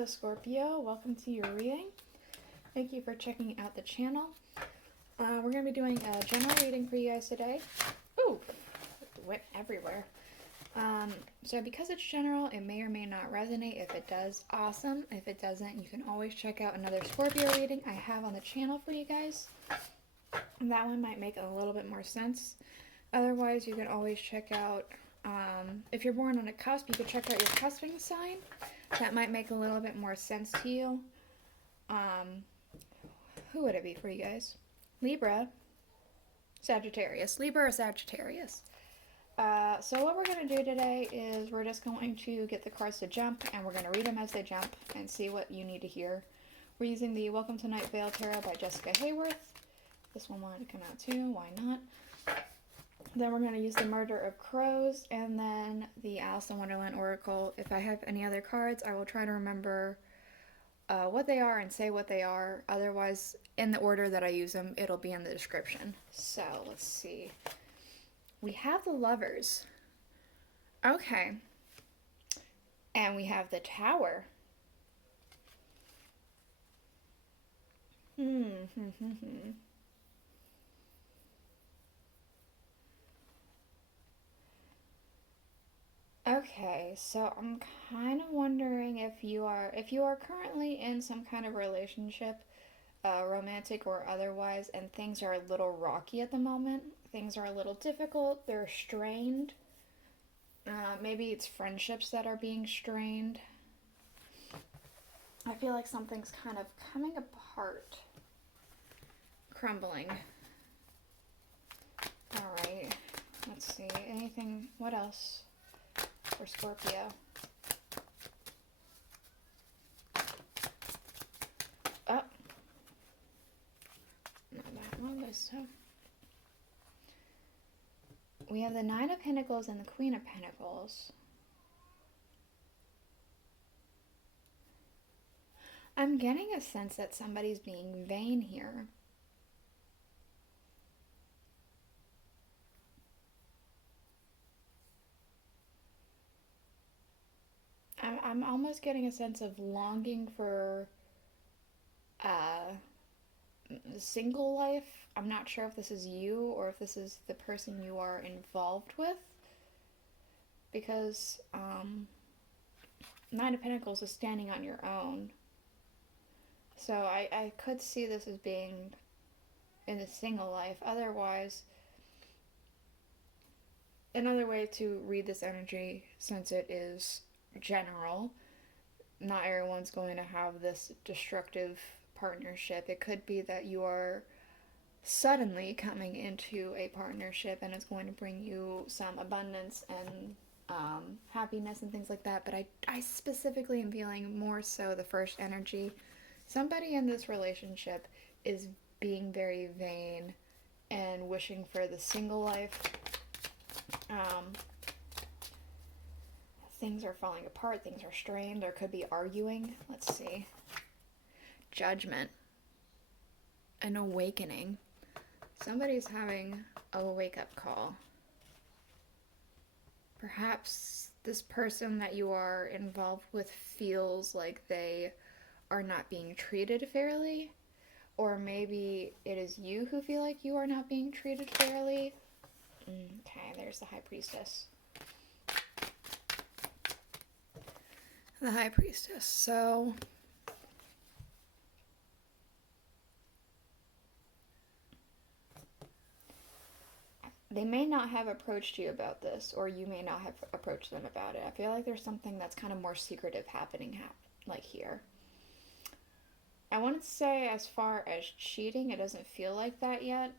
Hello Scorpio, welcome to your reading. Thank you for checking out the channel. We're going to be doing a general reading for you guys today. Ooh, it went everywhere. So because it's general, it may or may not resonate. If it does, awesome. If it doesn't, you can always check out another Scorpio reading I have on the channel for you guys. And that one might make a little bit more sense. Otherwise, you can always check out, if you're born on a cusp, you could check out your cusping sign. That might make a little bit more sense to you. Who would it be for you guys? Libra, Sagittarius. Libra or Sagittarius. So what we're going to do today is we're just going to get the cards to jump, and we're going to read them as they jump and see what you need to hear. We're using the Welcome to Night Vale Tarot by Jessica Hayworth. This one wanted to come out too, why not? Then we're going to use the Murder of Crows, and then the Alice in Wonderland Oracle. If I have any other cards, I will try to remember what they are and say what they are. Otherwise, in the order that I use them, it'll be in the description. So, let's see. We have the Lovers. Okay. And we have the Tower. Okay, so I'm kind of wondering if you are currently in some kind of relationship, romantic or otherwise, and things are a little rocky at the moment. Things are a little difficult. They're strained. Maybe it's friendships that are being strained. I feel like something's kind of coming apart, crumbling. All right, let's see. Anything? What else? For Scorpio. Oh. Not that one, this time. We have the Nine of Pentacles and the Queen of Pentacles. I'm getting a sense that somebody's being vain here. I'm almost getting a sense of longing for single life. I'm not sure if this is you or if this is the person you are involved with. Because Nine of Pentacles is standing on your own. So I could see this as being in a single life. Otherwise, another way to read this energy, since it is general, not everyone's going to have this destructive partnership. It could be that you are suddenly coming into a partnership and it's going to bring you some abundance and happiness and things like that. But I specifically am feeling more so the first energy. Somebody in this relationship is being very vain and wishing for the single life. Things are falling apart. Things are strained. There could be arguing. Let's see. Judgment. An awakening. Somebody's having a wake-up call. Perhaps this person that you are involved with feels like they are not being treated fairly. Or maybe it is you who feel like you are not being treated fairly. Okay, there's the High Priestess. The High Priestess. So they may not have approached you about this, or you may not have approached them about it. I feel like there's something that's kind of more secretive happening like here. I wouldn't say as far as cheating, it doesn't feel like that yet,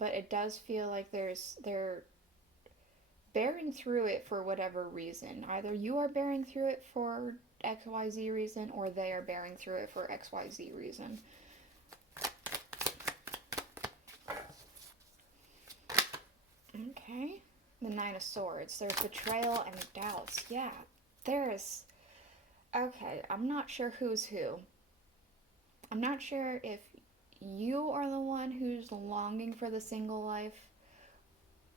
but it does feel like they're bearing through it for whatever reason. Either you are bearing through it for XYZ reason, or they are bearing through it for XYZ reason. Okay. The Nine of Swords. There's betrayal and doubts. Yeah. There's... Okay, I'm not sure who's who. I'm not sure if you are the one who's longing for the single life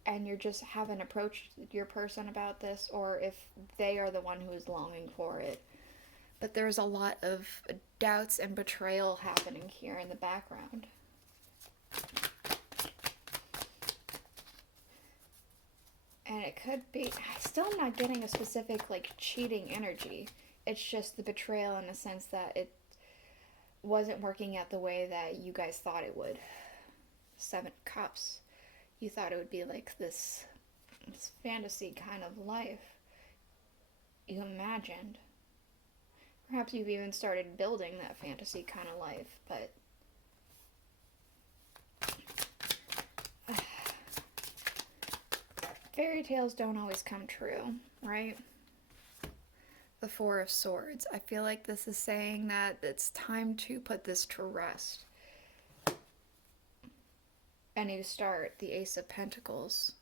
and you just haven't approached your person about this, or if they are the one who is longing for it. But there's a lot of doubts and betrayal happening here in the background. And it could be, I still am not getting a specific, like, cheating energy. It's just the betrayal in the sense that it wasn't working out the way that you guys thought it would. 7 Cups. You thought it would be like this fantasy kind of life you imagined. Perhaps you've even started building that fantasy kind of life, but fairy tales don't always come true, right? The 4 of Swords. I feel like this is saying that it's time to put this to rest. A new start. The Ace of Pentacles.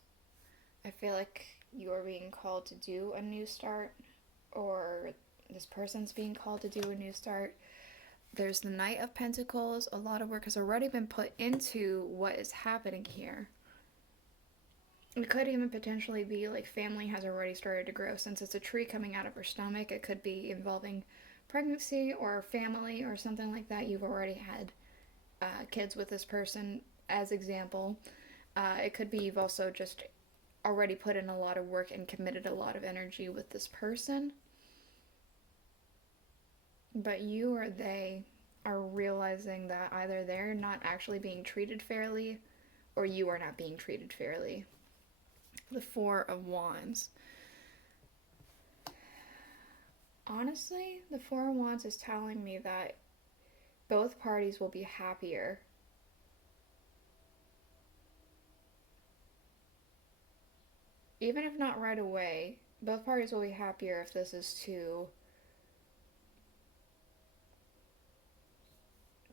I feel like you are being called to do a new start, or this person's being called to do a new start. There's the Knight of Pentacles. A lot of work has already been put into what is happening here. It could even potentially be like family has already started to grow. Since it's a tree coming out of her stomach, it could be involving pregnancy or family or something like that. You've already had kids with this person, as example. It could be you've also just already put in a lot of work and committed a lot of energy with this person. But you or they are realizing that either they're not actually being treated fairly or you are not being treated fairly. The 4 of Wands. Honestly, the 4 of Wands is telling me that both parties will be happier. Even if not right away, both parties will be happier if this is to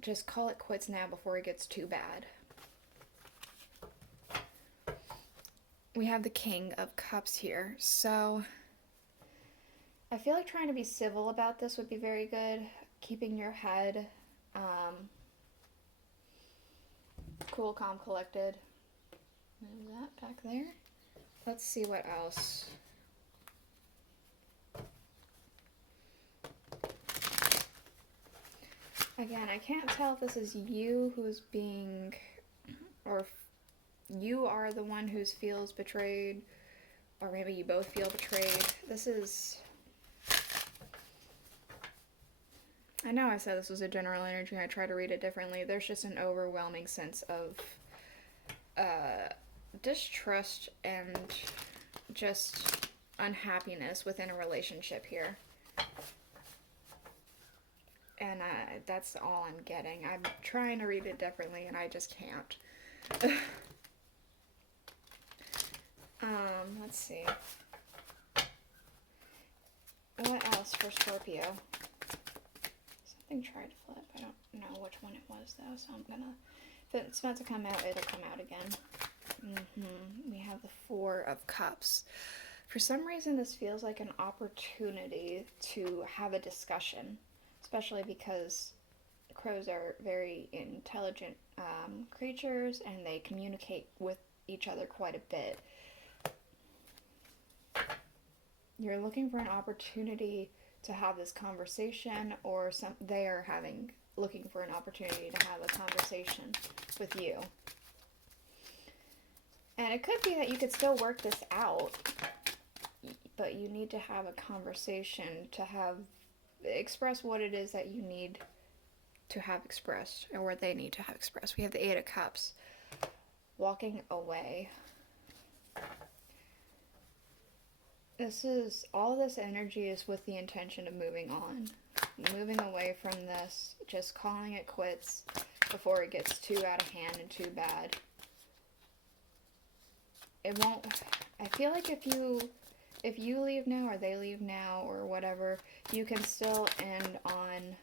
just call it quits now before it gets too bad. We have the King of Cups here, so I feel like trying to be civil about this would be very good. Keeping your head cool, calm, collected. Move that back there. Let's see what else. Again, I can't tell if this is you who's being, or if you are the one who feels betrayed, or maybe you both feel betrayed. This is, I know I said this was a general energy, I try to read it differently. There's just an overwhelming sense of distrust and just unhappiness within a relationship here. And that's all I'm getting. I'm trying to read it differently and I just can't. Let's see. What else for Scorpio? Something tried to flip. I don't know which one it was though, so I'm gonna, if it's meant to come out, it'll come out again. We have the 4 of Cups. For some reason, this feels like an opportunity to have a discussion, especially because crows are very intelligent creatures and they communicate with each other quite a bit. You're looking for an opportunity to have this conversation, or they are looking for an opportunity to have a conversation with you. And it could be that you could still work this out, but you need to have a conversation to express what it is that you need to have expressed, or what they need to have expressed. We have the 8 of Cups. Walking away. All this energy is with the intention of moving on. Moving away from this, just calling it quits before it gets too out of hand and too bad. It won't, I feel like if you leave now or they leave now or whatever, you can still end on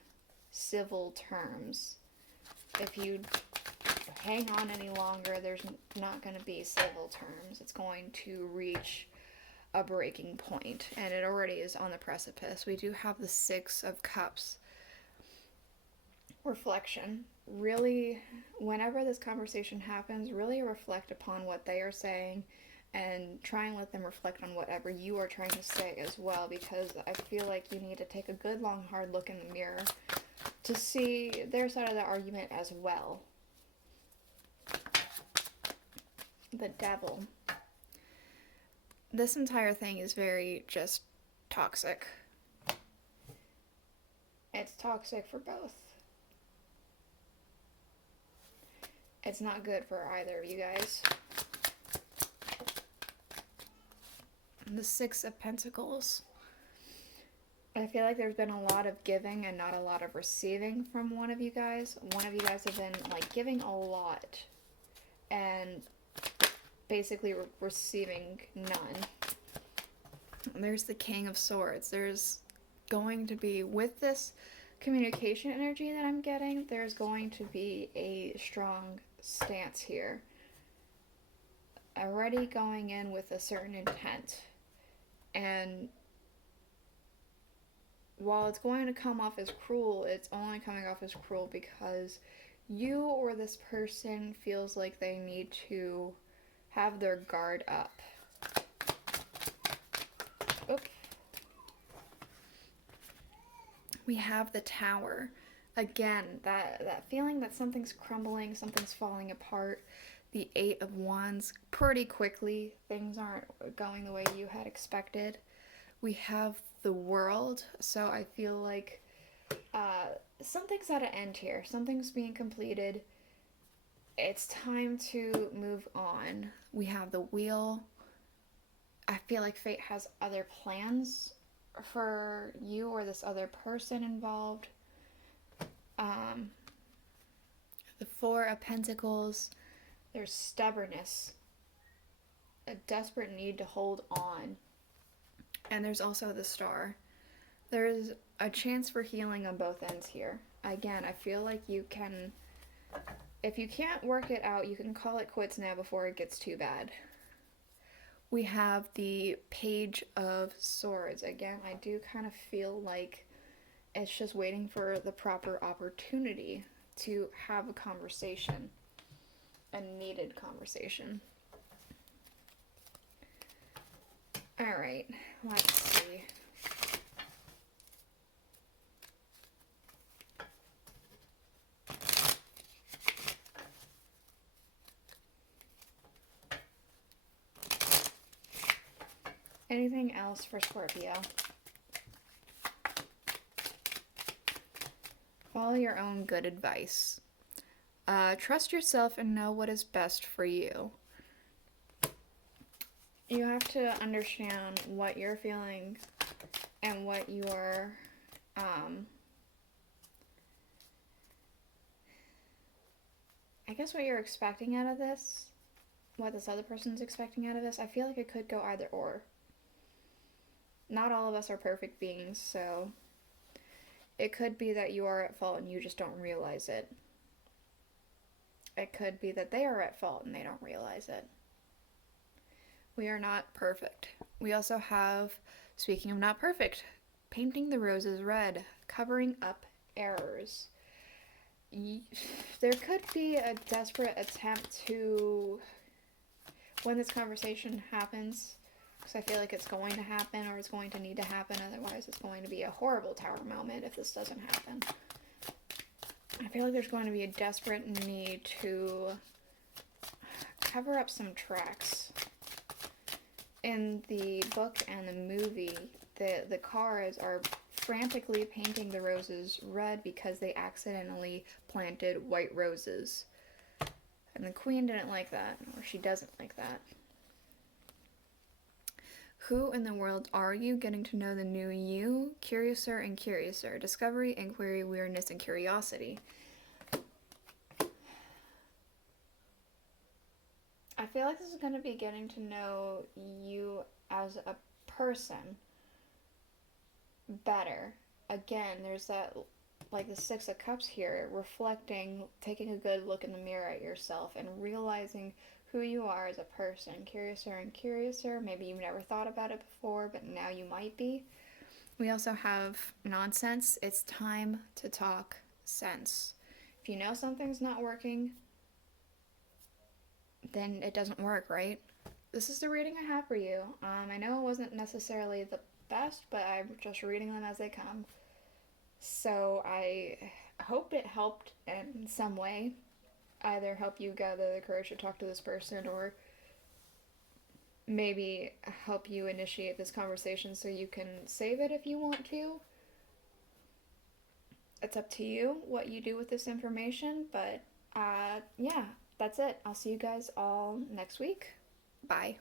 civil terms. If you hang on any longer, there's not going to be civil terms. It's going to reach a breaking point, and it already is on the precipice. We do have the 6 of Cups. Reflection. Really, whenever this conversation happens, really reflect upon what they are saying and try and let them reflect on whatever you are trying to say as well, because I feel like you need to take a good long hard look in the mirror to see their side of the argument as well. The Devil. This entire thing is very just toxic. It's toxic for both. It's not good for either of you guys. The Six of Pentacles. I feel like there's been a lot of giving and not a lot of receiving from one of you guys. One of you guys have been like giving a lot and basically receiving none. There's the King of Swords. There's going to be, with this communication energy that I'm getting, there's going to be a strong stance here. Already going in with a certain intent. And while it's going to come off as cruel, it's only coming off as cruel because you or this person feels like they need to have their guard up. Oop. We have the Tower. Again, that feeling that something's crumbling, something's falling apart. The Eight of Wands, pretty quickly. Things aren't going the way you had expected. We have the World, so I feel like something's at an end here. Something's being completed. It's time to move on. We have the Wheel. I feel like fate has other plans for you or this other person involved. The Four of Pentacles. There's stubbornness, a desperate need to hold on. And there's also the Star. There's a chance for healing on both ends here. Again, I feel like you can, if you can't work it out, you can call it quits now before it gets too bad. We have the Page of Swords. Again, I do kind of feel like it's just waiting for the proper opportunity to have a conversation. A needed conversation. Alright, let's see. Anything else for Scorpio? Follow your own good advice. Trust yourself and know what is best for you. You have to understand what you're feeling and what you're, I guess what you're expecting out of this, what this other person's expecting out of this. I feel like it could go either or. Not all of us are perfect beings, so it could be that you are at fault and you just don't realize it. It could be that they are at fault and they don't realize it. We are not perfect. We also have, speaking of not perfect, painting the roses red, covering up errors. There could be a desperate attempt to, when this conversation happens, because I feel like it's going to happen or it's going to need to happen, otherwise it's going to be a horrible Tower moment if this doesn't happen. I feel like there's going to be a desperate need to cover up some tracks. In the book and the movie, the cars are frantically painting the roses red because they accidentally planted white roses. And the Queen didn't like that, or she doesn't like that. Who in the world are you? Getting to know the new you. Curiouser and curiouser. Discovery, inquiry, weirdness, and curiosity. I feel like this is going to be getting to know you as a person better. Again, there's that, like the Six of Cups here, reflecting, taking a good look in the mirror at yourself and realizing who you are as a person. Curiouser and curiouser. Maybe you've never thought about it before, but now you might be. We also have nonsense. It's time to talk sense. If you know something's not working, then it doesn't work, right? this is the reading I have for you. I know it wasn't necessarily the best, but I'm just reading them as they come. So I hope it helped in some way. Either help you gather the courage to talk to this person, or maybe help you initiate this conversation so you can save it if you want to. It's up to you what you do with this information, but yeah, that's it. I'll see you guys all next week. Bye.